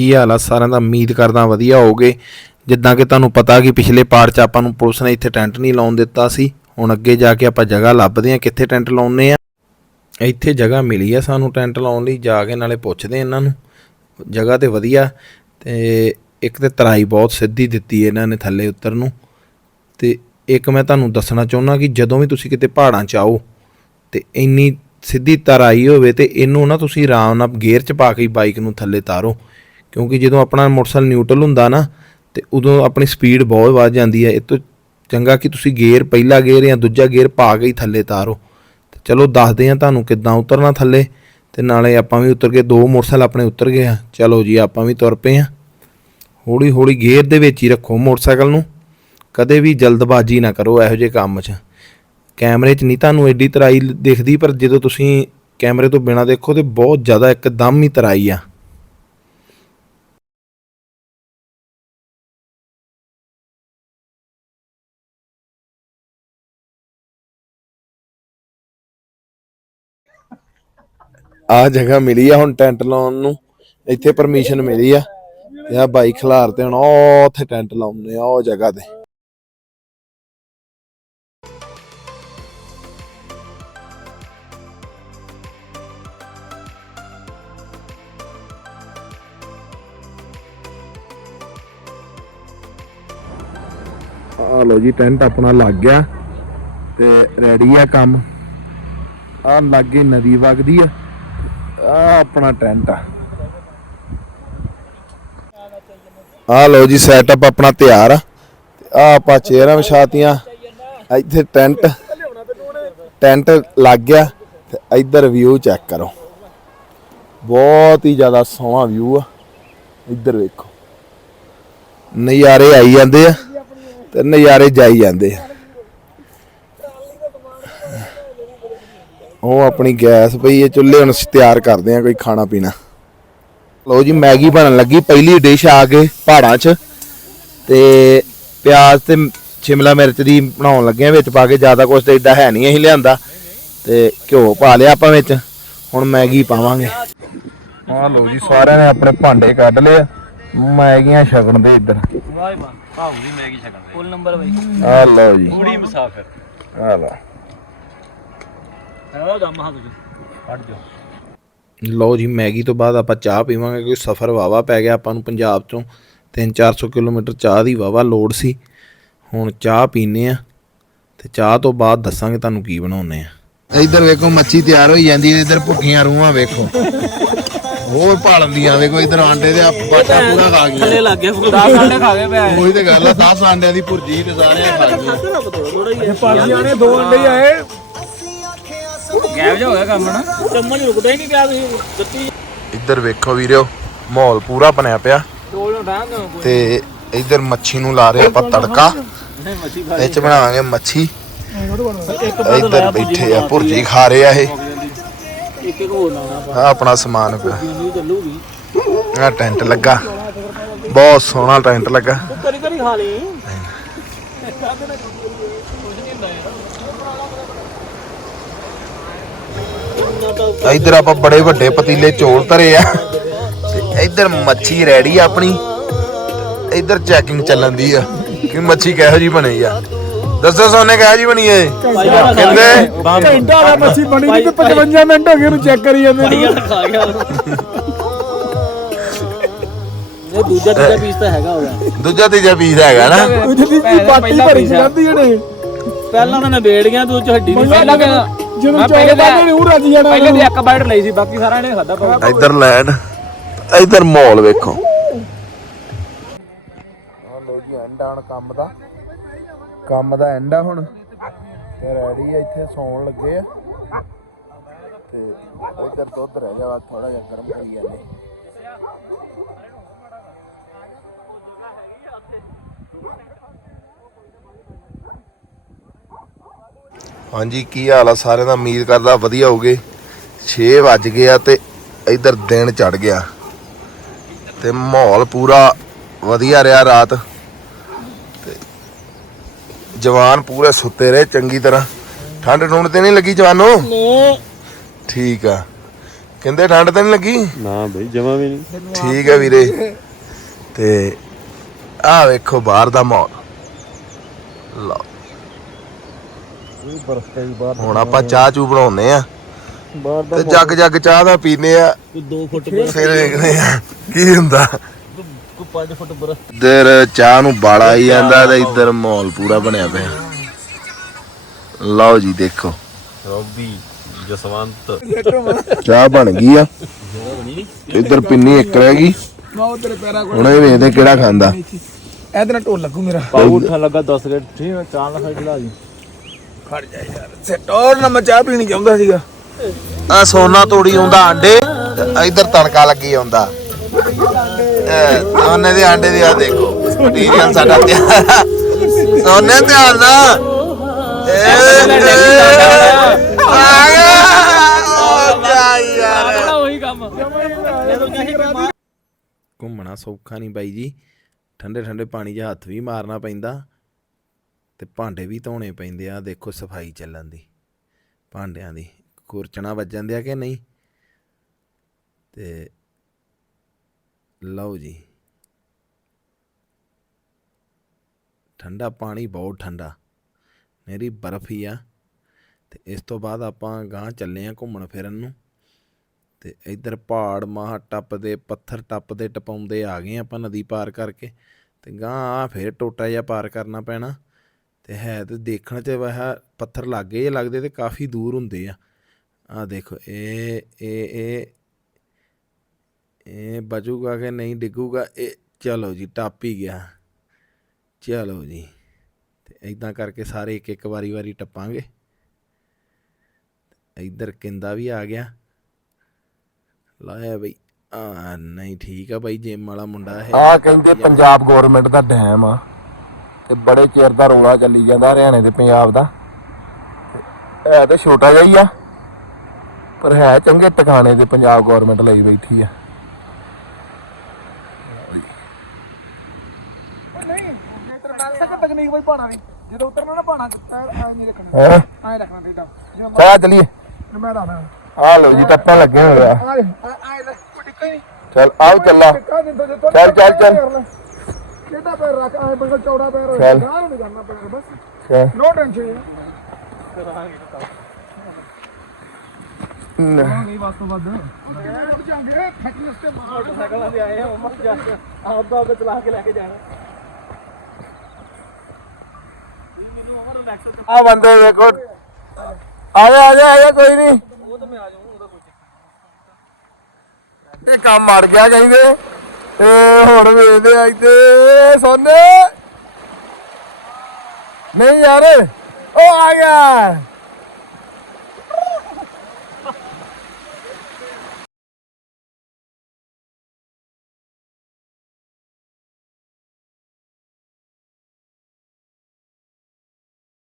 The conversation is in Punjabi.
ਕੀ ਹਾਲ ਆ? ਸਾਰਿਆਂ ਦਾ ਉਮੀਦ ਕਰਦਾ ਵਧੀਆ ਹੋਗੇ ਜਿੱਦਾਂ ਕਿ ਤੁਹਾਨੂੰ ਪਤਾ ਕਿ ਪਿਛਲੇ ਪਾਰਟ 'ਚ ਆਪਾਂ ਨੂੰ ਪੁਲਿਸ ਨੇ ਇੱਥੇ ਟੈਂਟ ਨਹੀਂ ਲਾਉਣ ਦਿੱਤਾ ਸੀ। ਹੁਣ ਅੱਗੇ ਜਾ ਕੇ ਆਪਾਂ ਜਗ੍ਹਾ ਲੱਭਦੇ ਆ ਕਿੱਥੇ ਟੈਂਟ ਲਾਉਣੇ ਆ ਇੱਥੇ ਜਗ੍ਹਾ ਮਿਲੀ ਆ ਸਾਨੂੰ ਟੈਂਟ ਲਾਉਣ ਲਈ, ਜਾ ਕੇ ਨਾਲੇ ਪੁੱਛਦੇ ਇਹਨਾਂ ਨੂੰ। ਜਗ੍ਹਾ ਤੇ ਵਧੀਆ ਤੇ ਇੱਕ ਤੇ ਤਰਾਈ ਬਹੁਤ ਸਿੱਧੀ ਦਿੱਤੀ ਇਹਨਾਂ ਨੇ ਥੱਲੇ ਉੱਤਰ ਨੂੰ। ਤੇ ਇੱਕ ਮੈਂ ਤੁਹਾਨੂੰ ਦੱਸਣਾ ਚਾਹੁੰਦਾ ਕਿ ਜਦੋਂ ਵੀ ਤੁਸੀਂ ਕਿਤੇ ਪਹਾੜਾਂ 'ਚ ਆਓ ਤੇ ਇੰਨੀ ਸਿੱਧੀ ਤਰਾਈ ਹੋਵੇ ਤੇ ਇਹਨੂੰ ਨਾ ਤੁਸੀਂ ਆਰਾਮ ਨਾਲ ਗੇਅਰ 'ਚ ਪਾ ਕੇ ਬਾਈਕ ਨੂੰ ਥੱਲੇ ਤਾਰੋ। ਕਿਉਂਕਿ ਜਦੋਂ ਆਪਣਾ ਮੋਟਰਸਾਈਕਲ ਨਿਊਟਰਲ ਹੁੰਦਾ ਨਾ, ਤੇ ਉਦੋਂ ਆਪਣੀ ਸਪੀਡ ਬਹੁਤ ਵੱਧ ਜਾਂਦੀ ਹੈ। ਇਹ ਤੋਂ ਚੰਗਾ ਕਿ ਤੁਸੀਂ ਗੇਅਰ ਪਹਿਲਾ ਗੇਅਰ ਜਾਂ ਦੂਜਾ ਗੇਅਰ ਪਾ ਕੇ ਹੀ ਥੱਲੇ ਤਾਰੋ ਤੇ ਚਲੋ ਦੱਸਦੇ ਹਾਂ ਤੁਹਾਨੂੰ ਕਿੱਦਾਂ ਉਤਰਨਾ ਥੱਲੇ, ਤੇ ਨਾਲੇ ਆਪਾਂ ਵੀ ਉਤਰ ਕੇ ਦੋ ਮੋਟਰਸਾਈਕਲ ਆਪਣੇ ਉਤਰ ਗਏ ਆ। ਚਲੋ ਜੀ, ਆਪਾਂ ਵੀ ਤੁਰ ਪਏ ਆ। ਹੌਲੀ ਹੌਲੀ ਗੇਅਰ ਦੇ ਵਿੱਚ ਹੀ ਰੱਖੋ ਮੋਟਰਸਾਈਕਲ ਨੂੰ। ਕਦੇ ਵੀ ਜਲਦਬਾਜ਼ੀ ਨਾ ਕਰੋ ਇਹੋ ਜਿਹੇ ਕੰਮ 'ਚ। ਕੈਮਰੇ 'ਚ ਨਹੀਂ ਤੁਹਾਨੂੰ ਐਡੀ ਤਰਾਈ ਦਿਖਦੀ, ਪਰ ਜਦੋਂ ਤੁਸੀਂ ਕੈਮਰੇ ਤੋਂ ਬਿਨਾ ਦੇਖੋ ਤੇ ਬਹੁਤ ਜ਼ਿਆਦਾ ਇੱਕਦਮ ਹੀ ਤਰਾਈ ਆ। ਆ ਜਗ੍ਹਾ ਮਿਲੀ ਆ ਹੁਣ ਟੈਂਟ ਲਾਉਣ ਨੂੰ। ਇੱਥੇ ਪਰਮਿਸ਼ਨ ਮਿਲੀ ਆ। ਤੇ ਆ ਬਾਈਕ ਖਿਲਾਰ ਤੇ ਹੁਣ ਉਹ ਉੱਥੇ ਟੈਂਟ ਲਾਉਂਦੇ ਆ, ਉਹ ਜਗ੍ਹਾ ਤੇ। ਆ ਲੋ ਜੀ, ਟੈਂਟ ਆਪਣਾ ਲੱਗ ਗਿਆ ਤੇ ਰੈਡੀ ਆ ਕੰਮ। ਆ ਲਾਗੇ ਨਦੀ ਵਗਦੀ ਆ। ਆ ਆਪਣਾ ਟੈਂਟ ਆ। ਆ ਲੋ ਜੀ ਸੈਟਅਪ ਆਪਣਾ ਤਿਆਰ ਆ। ਆ ਆਪਾਂ ਚੇਅਰਾਂ ਵਿਛਾਤੀਆਂ। ਇੱਥੇ ਟੈਂਟ ਟੈਂਟ ਲੱਗ ਗਿਆ। ਤੇ ਇੱਧਰ ਵਿਊ ਚੈੱਕ ਕਰੋ। ਬਹੁਤ ਹੀ ਜ਼ਿਆਦਾ ਸੋਹਣਾ ਵਿਊ ਆ। ਇੱਧਰ ਵੇਖੋ। ਨਜ਼ਾਰੇ ਆਈ ਜਾਂਦੇ ਆ ਤੇ ਨਜ਼ਾਰੇ ਜਾਈ ਜਾਂਦੇ ਆ। ਉਹ ਆਪਣੀ ਗੈਸ ਪਈ ਹੈ ਚੁੱਲ੍ਹੇ ਹੁਣ ਤਿਆਰ ਕਰਦੇ ਆ ਕੋਈ ਖਾਣਾ ਪੀਣਾ। ਲੋ ਜੀ ਮੈਗੀ ਬਣਨ ਲੱਗੀ ਪਹਿਲੀ ਡਿਸ਼ ਆ ਕੇ ਪਹਾੜਾਂ 'ਚ ਤੇ ਪਿਆਜ਼ ਤੇ ਸ਼ਿਮਲਾ ਮਿਰਚ ਦੀ ਬਣਾਉਣ ਲੱਗੇ ਆ ਵਿੱਚ ਪਾ ਕੇ ਜ਼ਿਆਦਾ ਕੁਝ ਤੇ ਏਡਾ ਹੈ ਨਹੀਂ ਅਸੀਂ ਲਿਆਂਦਾ। ਤੇ ਘਿਓ ਪਾ ਲਿਆ ਆਪਾਂ ਵਿੱਚ ਹੁਣ ਮੈਗੀ ਪਾਵਾਂਗੇ। ਆ ਲੋ ਜੀ ਸਾਰਿਆਂ ਨੇ ਆਪਣੇ ਭਾਂਡੇ ਕੱਢ ਲਏ ਆ। ਮੈਗੀਆਂ ਛਕਣ ਦੇ ਇੱਧਰ। ਵਾਹ ਵਾਹ ਭਾਉ ਦੀ ਮੈਗੀ ਛਕਣ ਦੇ ਫੁੱਲ ਨੰਬਰ ਬਈ। ਆ ਲਓ ਜੀ। ਪੂਰੀ ਮੁਸਾਫਰ। ਆ ਲਓ। ਹੱਥ ਚ। ਫੜ ਜਾ ਲਓ ਜੀ ਮੈਗੀ ਤੋਂ ਬਾਅਦ ਆਪਾਂ ਚਾਹ ਪੀਵਾਂਗੇ ਕਿਉਂਕਿ ਸਫ਼ਰ ਵਾਵਾ ਪੈ ਗਿਆ ਆਪਾਂ ਨੂੰ ਪੰਜਾਬ ਤੋਂ 3-400 ਕਿਲੋਮੀਟਰ ਚਾਹ ਦੀ ਵਾਵਾ ਲੋੜ ਸੀ। ਹੁਣ ਚਾਹ ਪੀਨੇ ਆ ਤੇ ਚਾਹ ਤੋਂ ਬਾਅਦ ਦੱਸਾਂਗੇ ਤੁਹਾਨੂੰ ਕੀ ਬਣਾਉਨੇ ਆ ਇੱਧਰ ਵੇਖੋ ਮੱਛੀ ਤਿਆਰ ਹੋਈ ਜਾਂਦੀ ਹੈ ਇੱਧਰ ਭੁੱਖੀਆਂ ਰੂਹਾਂ ਵੇਖੋ। ਹੋਰ ਭਾਲਦੀਆਂ ਵੇਖੋ ਇੱਧਰ ਆਂਡੇ ਦੇ ਬਾਟਾ ਪੂਰਾ ਖਾ ਗਈਆਂ ਥੱਲੇ ਲੱਗ ਗਿਆ 10 ਸਾਢੇ ਖਾ ਗਏ ਪਿਆ ਉਹੀ ਤੇ ਗੱਲ ਆ 10 ਆਂਡਿਆਂ ਦੀ ਭੁਰਜੀ ਤੇ ਸਾਰੇ ਖਾ ਗਏ। ਥੋੜਾ ਹੀ ਪੰਜ ਜਾਣੇ ਦੋ ਅੰਡੇ ਆਏ। ਗੈਪ ਜਾ ਹੋ ਗਿਆ ਕੰਮ ਨਾ। ਚਮਚ ਰੁਕਦਾ ਹੀ ਨਹੀਂ ਪਿਆ ਤੁਸੀਂ ਦਿੱਤੀ ਇੱਧਰ ਵੇਖੋ ਵੀਰਿਓ ਮਾਹੌਲ ਪੂਰਾ ਬਣਿਆ ਪਿਆ। ਤੇ ਇੱਧਰ ਮੱਛੀ ਨੂੰ ਲਾ ਰਹੇ ਆਪਾਂ ਤੜਕਾ। ਨਹੀਂ ਮੱਛੀ ਖਾ ਇਹ ਚ ਬਣਾਵਾਂਗੇ ਮੱਛੀ। ਇੱਕ ਇੱਧਰ ਬੈਠੇ ਆ ਭੁਰਜੀ ਖਾ ਰਹੇ ਆ ਇਹ। ਇੱਕ ਇੱਕ ਹੋਰ ਲਾਉਣਾ ਆ ਆਪਣਾ ਸਮਾਨ ਪਿਆ। ਆ ਟੈਂਟ ਲੱਗਾ। ਬਹੁਤ ਸੋਹਣਾ ਟੈਂਟ ਲੱਗਾ। ਕਰੀ ਕਰੀ ਖਾ ਲਈ। ਇੱਧਰ ਆਪਾਂ ਬੜੇ ਵੱਡੇ ਪਤੀਲੇ ਚੌਲ ਧਰੇ ਆ। ਤੇ ਇੱਧਰ ਮੱਛੀ ਰੈਡੀ ਆ ਆਪਣੀ। ਇੱਧਰ ਚੈਕਿੰਗ ਚੱਲਣ ਦੀ ਆ ਕਿ ਮੱਛੀ ਕਿਹੋ ਜੀ ਬਣੀ ਆ। ਦੱਸੋ ਸੋਨੇ ਕਿਹੋ ਜੀ ਬਣੀ ਏ? ਕਹਿੰਦੇ ਘੰਟਾ ਦਾ ਮੱਛੀ ਬਣੀ ਨਹੀਂ ਤੇ 55 ਮਿੰਟ ਹੋ ਗਏ ਉਹਨੂੰ ਚੈੱਕ ਕਰੀ ਜਾਂਦੇ ਖਾ ਗਿਆ। ਇਹ ਦੂਜਾ ਤੀਜਾ ਪੀਸ ਤਾਂ ਹੈਗਾ ਹੋਗਾ ਦੂਜਾ ਤੀਜਾ ਪੀਸ ਹੈਗਾ ਨਾ। ਭਰੀ ਜਾਂਦੀ ਇਹਨੇ ਪਹਿਲਾਂ ਤਾਂ ਮੈਂ ਵੇੜ ਗਿਆ ਤੂੰ ਚ ਹੱਡੀ ਨਹੀਂ ਪਹਿਲਾਂ ਕਹਿੰਦਾ ਜਦੋਂ ਚੌਲ ਬਾਅਦ ਉਹ ਰੱਜ ਜਾਣਾ ਪਹਿਲੇ ਦੀ ਇੱਕ ਬਾਈਟ ਲਈ ਸੀ ਬਾਕੀ ਸਾਰਾ ਨੇ ਖਾਦਾ ਪਾ ਇੱਧਰ ਲੈਣ ਇੱਧਰ ਮਾਹੌਲ ਵੇਖੋ। ਆ ਲੋ ਜੀ ਐਂਡ ਆਣ ਕੰਮ ਦਾ। ਕੰਮ ਦਾ ਐਂਡ ਆ ਹੁਣ। ਤੇ ਰੈਡੀ ਆ ਇੱਥੇ ਸੌਣ ਲੱਗੇ ਆ। ਤੇ ਇੱਧਰ ਦੁੱਧ ਰਹਿ ਗਿਆ ਥੋੜਾ ਜਿਹਾ ਗਰਮ ਕਰੀ ਜਾਂਦੇ। ਹਾਂਜੀ ਕੀ ਹਾਲ ਆ? ਸਾਰਿਆਂ ਦਾ ਉਮੀਦ ਕਰਦਾ ਵਧੀਆ ਹੋਗੇ 6 ਵੱਜ ਗਏ ਆ ਤੇ ਇੱਧਰ ਦਿਨ ਚੜ ਗਿਆ। ਤੇ ਮਾਹੌਲ ਪੂਰਾ ਵਧੀਆ ਰਿਹਾ ਰਾਤ। ਤੇ ਜਵਾਨ ਪੂਰੇ ਸੁੱਤੇ ਰਹੇ ਚੰਗੀ ਤਰ੍ਹਾਂ। ਠੰਡ ਠੁੰਡ ਤੇ ਨਹੀਂ ਲੱਗੀ ਜਵਾਨੋ? ਠੀਕ ਆ। ਕਹਿੰਦੇ ਠੰਡ ਤਾਂ ਨਹੀਂ ਲੱਗੀ? ਨਾ ਬਈ ਜਮਾ ਵੀ ਨਹੀਂ। ਠੀਕ ਹੈ ਵੀਰੇ। ਤੇ ਆਹ ਵੇਖੋ ਬਾਹਰ ਦਾ ਮਾਹੌਲ। ਲਓ। ਬਰਫ਼ ਪਈ ਬਾਹਰ ਹੁਣ ਆਪਾਂ ਚਾਹ ਚੂ ਬਣਾਉਨੇ ਆ। ਬਾਹਰ ਤੇ ਜੱਗ ਜੱਗ ਚਾਹ ਦਾ ਪੀਨੇ ਆ। 2 ਫੁੱਟ ਫਿਰ ਵੇਖਦੇ ਆ ਕੀ ਹੁੰਦਾ। ਕੋ 5 ਫੁੱਟ ਬਰਫ਼ ਇੱਧਰ ਚਾਹ ਨੂੰ ਬਾਲਾ ਹੀ ਜਾਂਦਾ ਤੇ ਇੱਧਰ ਮਾਹੌਲ। ਪੂਰਾ ਬਣਿਆ ਪਿਆ। ਲਓ ਜੀ ਦੇਖੋ। ਰੋਬੀ ਜਸਵੰਤ। ਚਾਹ ਬਣ ਗਈ ਆ। ਇੱਧਰ ਪਿੰਨੀ ਇੱਕ ਰਹਿ ਗਈ। ਮੈਂ ਉਹ ਤੇਰੇ ਪੈਰਾਂ ਕੋਲ ਹੁਣ ਇਹ ਵੇਖਦੇ ਕਿਹੜਾ ਖਾਂਦਾ। ਇਹਦੇ ਨਾਲ ਢੋਲ ਲੱਗੂ ਮੇਰਾ। ਪਾਉ ਉੱਠਣ ਲੱਗਾ 10 ਰੇਟ ਠੀਕ ਹੈ ਚਾਹ ਨਾਲ ਖੜਾ ਜੀ। ਖੜ ਜਾ ਯਾਰ। ਸੈਟ ਔਰ ਨਾ ਮੈਂ ਚਾਹ ਪੀਣੀ ਚਾਹੁੰਦਾ ਸੀਗਾ। ਆ ਸੋਨਾ ਤੋੜੀ ਆਉਂਦਾ ਆਂਡੇ ਤੇ ਇੱਧਰ ਤੜਕਾ ਲੱਗੀ ਆਉਂਦਾ। ਸੋਨੇ ਦੇ ਆਂਡੇ ਦੀ ਆ ਦੇਖੋ ਮਟੀਰੀਅਲ ਸਾਡਾ ਤਿਆਰ ਆ। ਸੋਨੇ ਧਿਆਨ ਨਾ ਆ ਗਿਆ ਯਾਰ ਉਹੀ ਕੰਮ ਘੁੰਮਣਾ ਸੌਖਾ ਨਹੀਂ ਬਾਈ ਜੀ। ਠੰਡੇ ਠੰਡੇ ਪਾਣੀ 'ਚ ਹੱਥ ਵੀ ਮਾਰਨਾ ਪੈਂਦਾ। ਤੇ ਭਾਂਡੇ ਵੀ ਧੋਣੇ ਪੈਂਦੇ ਆ, ਦੇਖੋ ਸਫ਼ਾਈ ਚੱਲਣ ਦੀ। ਭਾਂਡਿਆਂ ਦੀ, ਕੁਰਚਣਾ ਵੱਜਣ ਦਿਆ ਕਿ ਨਹੀਂ? ਤੇ ਲਓ ਜੀ। ਠੰਡਾ ਪਾਣੀ ਬਹੁਤ ਠੰਡਾ ਮੇਰੀ ਬਰਫ਼ ਹੀ ਆ। ਤੇ ਇਸ ਤੋਂ ਬਾਅਦ ਆਪਾਂ ਗਾਂ ਚੱਲੇ ਆ ਘੁੰਮਣ ਫਿਰਨ ਨੂੰ। ਤੇ ਇੱਧਰ ਪਹਾੜ ਮਾਹ ਟੱਪਦੇ, ਪੱਥਰ ਟੱਪਦੇ, ਟਪਾਉਂਦੇ ਆ ਗਏ ਆਪਾਂ ਨਦੀ ਪਾਰ ਕਰਕੇ। ਤੇ ਗਾਂ ਆ ਫਿਰ ਟੋਟਾ ਜਿਹਾ ਪਾਰ ਕਰਨਾ ਪੈਣਾ। ਤੇ ਹੈ ਤੇ ਦੇਖਣ 'ਚ ਵਹ ਪੱਥਰ ਲੱਗੇ ਜਿਹੇ ਲੱਗਦੇ ਤੇ ਕਾਫੀ ਦੂਰ ਹੁੰਦੇ ਆ। ਆ ਦੇਖੋ, ਇਹ ਇਹ ਇਹ ਇਹ ਬਚੂਗਾ ਕਿ ਨਹੀਂ ਡਿੱਗੂਗਾ? ਇਹ ਚਲੋ ਜੀ, ਟੱਪ ਹੀ ਗਿਆ। ਚਲੋ ਜੀ, ਤੇ ਇਦਾਂ ਕਰਕੇ ਸਾਰੇ ਇੱਕ ਇੱਕ ਵਾਰੀ ਵਾਰੀ ਟੱਪਾਂਗੇ। ਇੱਧਰ ਕਿੰਦਾ ਵੀ ਆ ਗਿਆ। ਲਾਇਆ ਬਈ। ਆ ਨਹੀਂ ਠੀਕ ਆ ਬਾਈ, ਜਿਮ ਵਾਲਾ ਮੁੰਡਾ ਹੈ ਆ ਕਹਿੰਦੇ ਪੰਜਾਬ ਗਵਰਨਮੈਂਟ ਦਾ ਡੈਮ ਆ। ਤੇ ਬੜੇ ਚਿਰ ਦਾ ਰੋਲਾ ਚੱਲੀ ਜਾਂਦਾ ਹਰਿਆਣੇ ਤੇ ਪੰਜਾਬ ਦਾ। ਹੈ ਤੇ ਛੋਟਾ ਜਿਹਾ ਹੀ ਆ ਪਰ ਹੈ ਚੰਗੇ ਟਿਕਾਣੇ ਤੇ ਪੰਜਾਬ ਗਵਰਨਮੈਂਟ ਲਈ ਬੈਠੀ ਆ। ਜਦੋਂ ਉਤਰਨਾ ਨਾ ਪਾਣਾ ਐ ਨਹੀਂ ਰੱਖਣਾ ਹੈ? ਐ ਰੱਖਣਾ ਜਿਵੇਂ ਚਾ ਚਲੀਏ। ਮੈਂ ਰੱਖਣਾ ਆ ਲੋ ਜੀ ਟੱਪਣ ਲੱਗੇ ਹੋਏ ਆ। ਆ ਐ ਲੈ ਕੋਈ ਟਿੱਕਾ ਹੀ ਨਹੀਂ। ਚਲ ਆਓ ਚੱਲਾ ਚੱਲ, ਚੱਲ, ਚੱਲ। ਕਿਹਦਾ ਪੈਰ ਰੱਖ ਐ ਬਿਲਕੁਲ ਚੌੜਾ ਪੈਰ ਚੱਲ। ਗਾਹ ਨੂੰ ਨਹੀਂ ਕਰਨਾ ਪੈਰ ਬਸ। ਚੱਲ। ਨੋ ਟੈਨਸ਼ਨ ਨ- ਨਹੀਂ ਵੱਧ ਤੋਂ ਵੱਧ। ਉੱਡ ਜਾਂਗੇ ਫਿਟਨੈਸ ਤੇ ਮਾਰ ਸਾਈਕਲਾਂ ਤੇ ਆਏ ਆ ਮਸਤ ਜਾ ਕੇ ਆਪ ਦਾ ਆਪ ਚਲਾ ਕੇ ਲੈ ਕੇ ਜਾਣਾ ਆ ਬੰਦੇ ਦੇਖੋ ਆ ਜਾ ਆ ਜਾ ਆ ਜਾ ਕੋਈ ਨਹੀਂ ਉਹ ਤਾਂ ਮੈਂ ਆ ਜਾਊਂ ਉਹਦਾ ਕੋਈ ਇਹ ਕੰਮ ਮੜ ਗਿਆ ਕਹਿੰਦੇ। ਤੇ ਹੁਣ ਵੇਖਦੇ ਆ ਇੱਥੇ ਸੋਨੇ। ਨਹੀਂ ਯਾਰ ਉਹ ਆ ਗਿਆ।